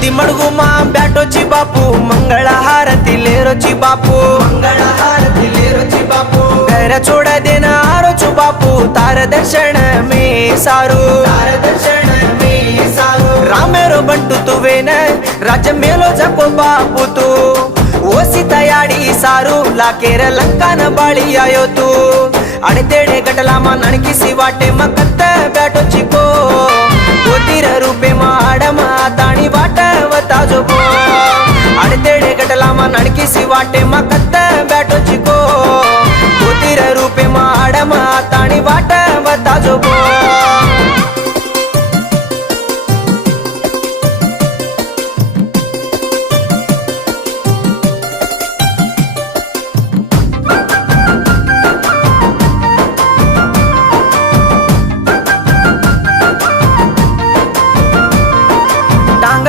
ती मडगुमा ब्याटोची बापू मंगळ हारती लेरोची बापू मंगळ हारती लेरोची बापू गैर छोड़ देना आरोचू बापू तार दर्शन में सारू तार दर्शन में सारू रामेरो बंटू तुवेन राज मेलो जपो बापू तू ओसी तयाड़ी सारू लाकेर लंकान बाळी आयो तू आणि तेडे गटलामा नणकिसी वाटे मकत्त ब्याटोची को गोतीर रूपे माडमा ताणी वाटवता जो पो आणि तेडे गटलामा नणकिसी वाटे मकत्त ब्याटोची को गोतीर रूपे माडमा ताणी वाटवता जो पो